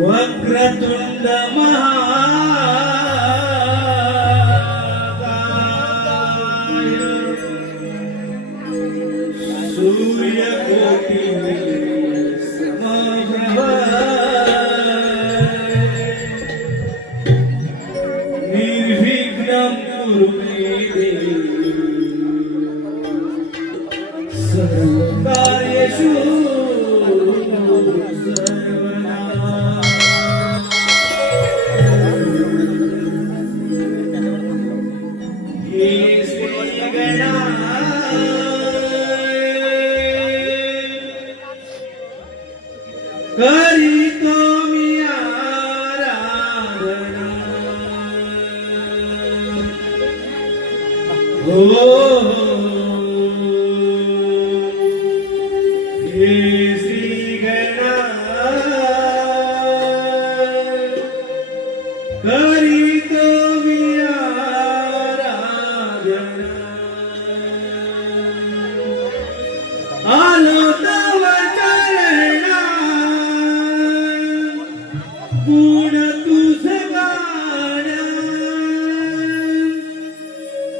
ವಕ್ರತುಂಡ ಸೂರ್ಯಕೋಟಿ ನಿರ್ವಿಘ್ನಂ ಕುರು ಸರ್ವ ಕಾರ್ಯಶು ಸರ್ವನಾ Oh, oh, oh.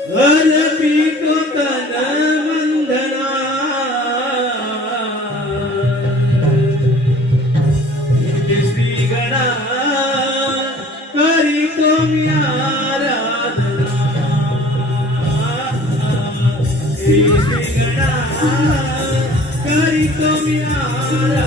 घर पीतो तन वंदना श्री गणा करी मी आराधना श्री गणा करी मी आराधना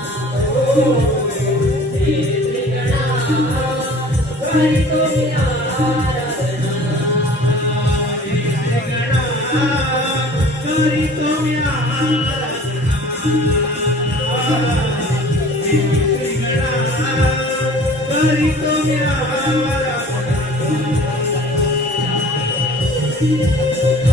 करी तोरा करी तोरा